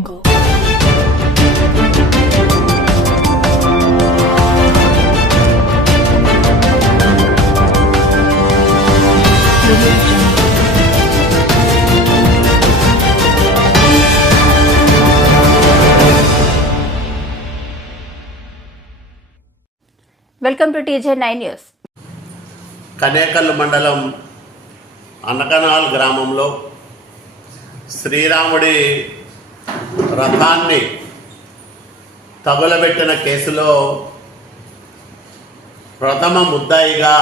Welcome to TJ9 news. Kanekal మండలం అనకనాల్ గ్రామంలో శ్రీరాముడి రథాన్ని తగులబెట్టిన కేసులో ప్రథమ ముద్దాయిగా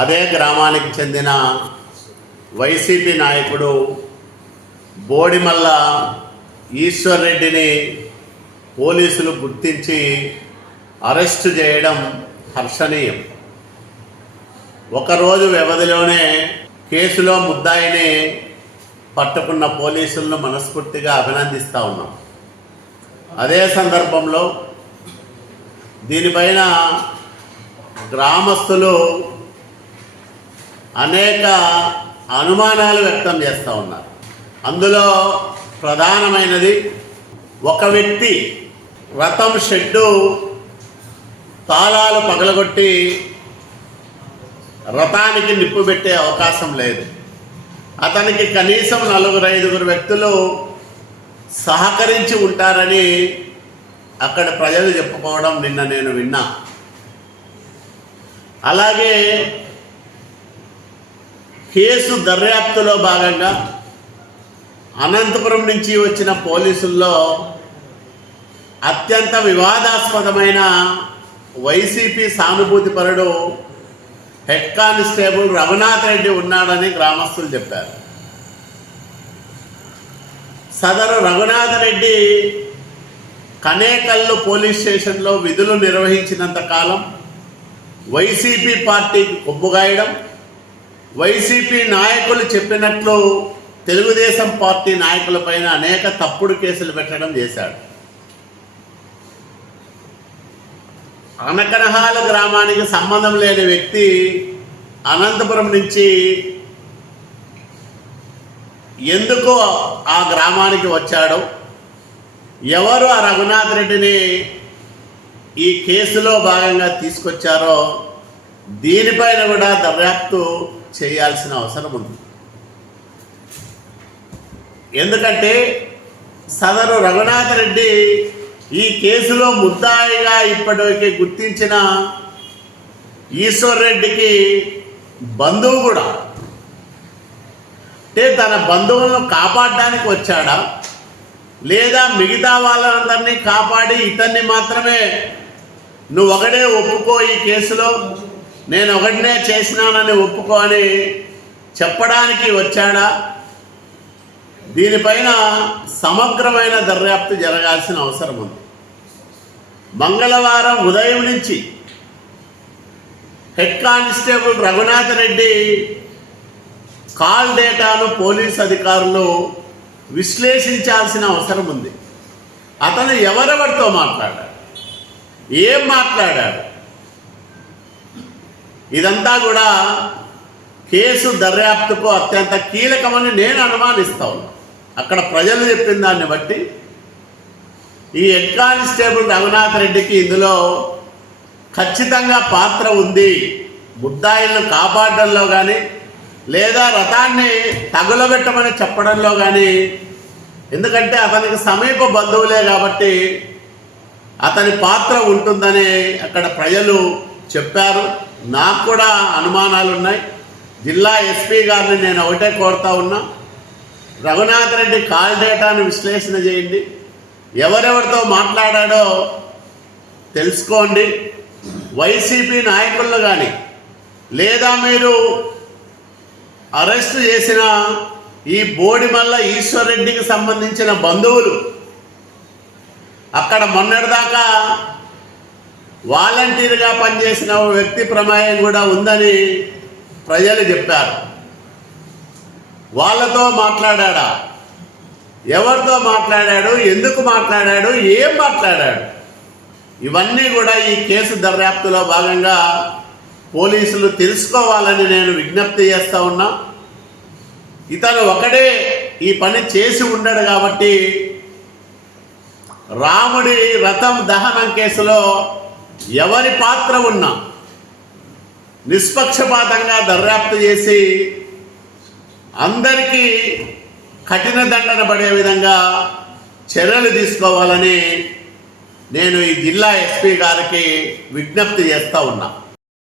అదే గ్రామానికి చెందిన వైసీపీ నాయకుడు బోడిమల్ల ఈశ్వర్ రెడ్డిని పోలీసులు గుర్తించి అరెస్టు చేయడం హర్షణీయం. ఒకరోజు వ్యవధిలోనే కేసులో ముద్దాయిని పట్టుకున్న పోలీసులను మనస్ఫూర్తిగా అభినందిస్తూ ఉన్నాం. అదే సందర్భంలో దీనిపైన గ్రామస్తులు అనేక అనుమానాలు వ్యక్తం చేస్తూ ఉన్నారు. అందులో ప్రధానమైనది ఒక వ్యక్తి రథం షెడ్డు తాళాలు పగలగొట్టి రథానికి నిప్పు పెట్టే అవకాశం లేదు. అతనికి కనీసం 4-5 వ్యక్తులు సహకరించి ఉంటారని అక్కడ ప్రజలు చెప్పుకోవడం నిన్న నేను విన్నా. అలాగే కేసు దర్యాప్తులో భాగంగా అనంతపురం నుంచి వచ్చిన పోలీసుల్లో అత్యంత వివాదాస్పదమైన వైసీపీ సానుభూతిపరుడు హెడ్ కానిస్టేబుల్ రఘునాథ్ రెడ్డి ఉన్నాడని గ్రామస్తులు చెప్పారు. సదరు రఘునాథ్ రెడ్డి కనేకల్లు పోలీస్ స్టేషన్లో విధులు నిర్వహించినంత కాలం వైసీపీ పార్టీకి కొబ్బుగాయడం, వైసీపీ నాయకులు చెప్పినట్లు తెలుగుదేశం పార్టీ నాయకులపైన అనేక తప్పుడు కేసులు పెట్టడం చేశాడు. అనకనహాల గ్రామానికి సంబంధం లేని వ్యక్తి అనంతపురం నుంచి ఎందుకు ఆ గ్రామానికి వచ్చాడో, ఎవరు ఆ రఘునాథ్ రెడ్డిని ఈ కేసులో భాగంగా తీసుకొచ్చారో దీనిపైన కూడా దర్యాప్తు చేయాల్సిన అవసరం ఉంది. ఎందుకంటే సదరు రఘునాథ్ రెడ్డి ఈ కేసులో ముద్దాయిగా ఇప్పటివరకు గుర్తించిన ఈశ్వర్ రెడ్డికి బంధువు కూడా. అంటే తన బంధువులను కాపాడడానికి వచ్చాడా, లేదా మిగతా వాళ్ళందరినీ కాపాడి ఇతన్ని మాత్రమే నువ్వు ఒకడే ఒప్పుకో, ఈ కేసులో నేను ఒకటినే చేసినానని ఒప్పుకో అని చెప్పడానికి వచ్చాడా? దీనిపైన సమగ్రమైన దర్యాప్తు జరగాల్సిన అవసరం ఉంది. మంగళవారం ఉదయం నుంచి head constable Raghunath Reddy call డేటాను పోలీస్ అధికారులు విశ్లేషించాల్సిన అవసరం ఉంది. అతను ఎవరెవరితో మాట్లాడాడు, ఏం మాట్లాడాడు, ఇదంతా కూడా కేసు దర్యాప్తుకు అత్యంత కీలకమని నేను అనుమానిస్తా ఉన్నా. అక్కడ ప్రజలు చెప్పిన దాన్ని బట్టి ఈ హెడ్ కానిస్టేబుల్ రఘునాథ్ రెడ్డికి ఇందులో ఖచ్చితంగా పాత్ర ఉంది. ముద్దాయిలను కాపాడడంలో కానీ, లేదా రథాన్ని తగులబెట్టమని చెప్పడంలో కానీ, ఎందుకంటే అతనికి సమీప బంధువులే కాబట్టి అతని పాత్ర ఉంటుందని అక్కడ ప్రజలు చెప్పారు. నాకు కూడా అనుమానాలు ఉన్నాయి. జిల్లా ఎస్పీ గారిని నేను ఒకటే కోరుతా ఉన్నా, రఘునాథ్ రెడ్డి కాల్ డేటాను విశ్లేషణ చేయండి, ఎవరెవరితో మాట్లాడాడో తెలుసుకోండి. వైసీపీ నాయకులను కానీ, లేదా మీరు అరెస్టు చేసిన ఈ బోడిమల్ల ఈశ్వర్ రెడ్డికి సంబంధించిన బంధువులు, అక్కడ మొన్నటిదాకా వాలంటీర్గా పనిచేసిన వ్యక్తి ప్రమేయం కూడా ఉందని ప్రజలు చెప్పారు. వాళ్ళతో మాట్లాడా, ఎవరితో మాట్లాడాడు, ఎందుకు మాట్లాడాడు, ఏం మాట్లాడాడు, ఇవన్నీ కూడా ఈ కేసు దర్యాప్తులో భాగంగా పోలీసులు తెలుసుకోవాలని నేను విజ్ఞప్తి చేస్తూ ఉన్నా. ఇతను ఒకడే ఈ పని చేసి ఉండడు కాబట్టి రాముడి రథం దహనం కేసులో ఎవరి పాత్ర ఉన్నా నిష్పక్షపాతంగా దర్యాప్తు చేసి అందరికీ కఠిన దండన పడే విధంగా చర్యలు తీసుకోవాలని నేను ఈ జిల్లా ఎస్పీ గారికి విజ్ఞప్తి చేస్తూ ఉన్నా.